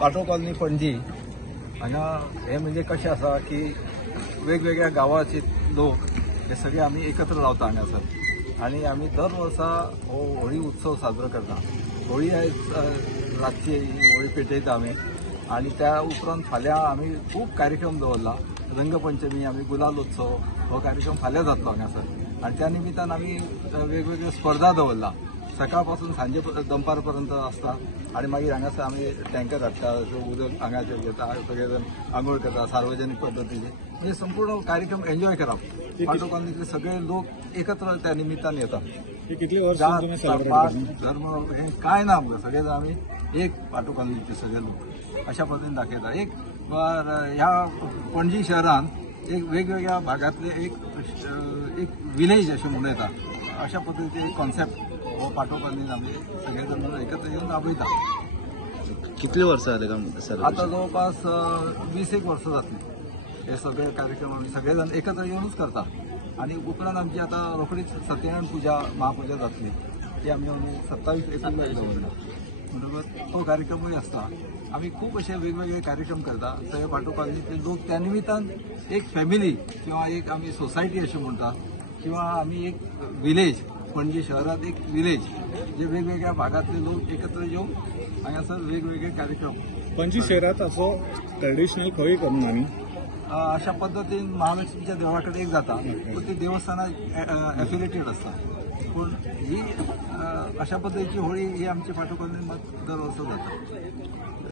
पाटो कॉलनी पणजी हांगा हे म्हणजे कशें आसा की वेगवेगळ्या गांवाचे लोक हे सगळे आमी एकत्र रावता हांगासर आनी आमी दर वर्सा हो होळी उत्सव साजरो करता। होळी आयज रातची होळी पेटयता आमी आनी त्या उपरांत फाल्यां आमी खूब कार्यक्रम दवरला। रंगपंचमी आमी गुलाल उत्सव हो कार्यक्रम फाल्यां जातलो हांगासर आनी त्या निमित्तान आमी वेगवेगळ्यो स्पर्धा दवरला। सकाळपासून सांजे दनपारपर्यंत आसता आणि मागीर हांगासर आमी टँकर हाडटा, उदक हांगाचेर घेता, सगळे जाण आंघोळ करता सार्वजनीक पद्दतीचे, म्हणजे संपूर्ण कार्यक्रम एन्जॉय करप। पाटो कॉलनीतले सगळे लोक एकत्र त्या निमित्तान येतात। कितली वर्सां धर्म हे काय ना, सगळे जाण आमी एक पाटो कॉलनीचे सगळे लोक अशा पद्दतीन दाखयता। एक ह्या पणजी शहरात एक वेगवेगळ्या भागातले एक विलेज अशें म्हणून येता, अशा पद्दतीचे एक कॉन्सेप्ट हो पाटो कॉलनीत आमी सगळे जण एकत्र येऊन राबयता। कितली वर्सां जाली का सर? आता जवळपास 20 वर्सां जातली। हे सगळे कार्यक्रम आमी सगळे जण एकत्र येऊनच करता आणि उपरांत आमची आता रोखडीच सत्यनारायण पूजा महापूजा जातली, ती आमी 27 एप्रिल दवरला। बरोबर तो कार्यक्रमूय आसता। आमी खूब असे वेगवेगळे कार्यक्रम करता सगळे पाटो कॉलनीतले लोक त्या निमित्तान एक फॅमिली किंवा एक आमी सोसायटी अशें म्हणटा किंवा आमी एक विलेज, पणजी शहरात एक विलेज जे वेगवेगळ्या भागातले लोक एकत्र येऊन हांगासर वेगवेगळे कार्यक्रम। पणजी शहरात असो ट्रेडिशनल खंय करना न्ही, अशा पद्दतीन महालक्ष्मीच्या देवळाकडे एक जाता, पण ती देवस्थानाक एफिलेटेड आसता। पूण ही अशा पद्दतीची होळी ही आमची पाटो कॉलनीत दर वर्सा जाता।